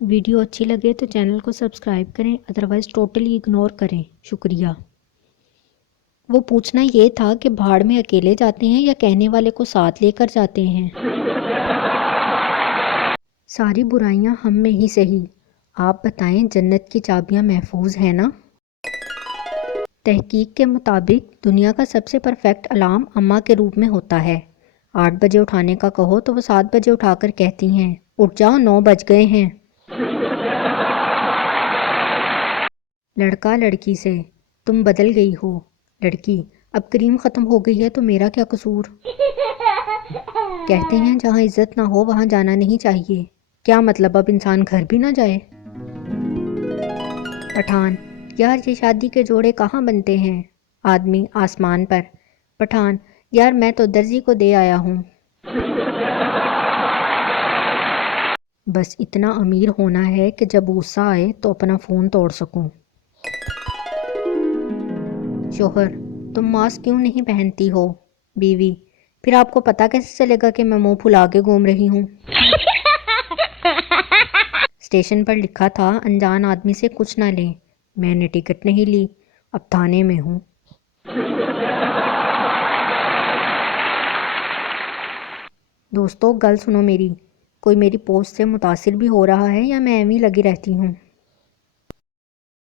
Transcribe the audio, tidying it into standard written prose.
Video اچھی لگے تو چینل کو سبسکرائب کریں، ادروائز ٹوٹلی اگنور کریں، شکریہ۔ وہ پوچھنا یہ تھا کہ بھاڑ میں اکیلے جاتے ہیں یا کہنے والے کو ساتھ لے کر جاتے ہیں؟ ساری برائیاں ہم میں ہی سہی، آپ بتائیں جنت کی چابیاں محفوظ ہیں نا؟ تحقیق کے مطابق دنیا کا سب سے پرفیکٹ الارم اماں کے روپ میں ہوتا ہے۔ 8 بجے اٹھانے کا کہو تو وہ 7 بجے اٹھا کر کہتی ہیں اٹھ جاؤ 9 بج گئے ہیں۔ لڑکا لڑکی سے، تم بدل گئی ہو۔ لڑکی، اب کریم ختم ہو گئی ہے تو میرا کیا قصور؟ کہتے ہیں جہاں عزت نہ ہو وہاں جانا نہیں چاہیے، کیا مطلب اب انسان گھر بھی نہ جائے؟ پٹھان، یار یہ شادی کے جوڑے کہاں بنتے ہیں؟ آدمی آسمان پر۔ پٹھان، یار میں تو درزی کو دے آیا ہوں۔ بس اتنا امیر ہونا ہے کہ جب غصہ آئے تو اپنا فون توڑ سکوں۔ شوہر، تم ماسک کیوں نہیں پہنتی ہو؟ بیوی، پھر آپ کو پتا کیسے چلے گا کہ میں منہ پھلا کے گھوم رہی ہوں؟ اسٹیشن پر لکھا تھا انجان آدمی سے کچھ نہ لیں، میں نے ٹکٹ نہیں لی، اب تھانے میں ہوں۔ دوستو گل سنو میری، کوئی میری پوسٹ سے متاثر بھی ہو رہا ہے یا میں ایویں لگی رہتی ہوں؟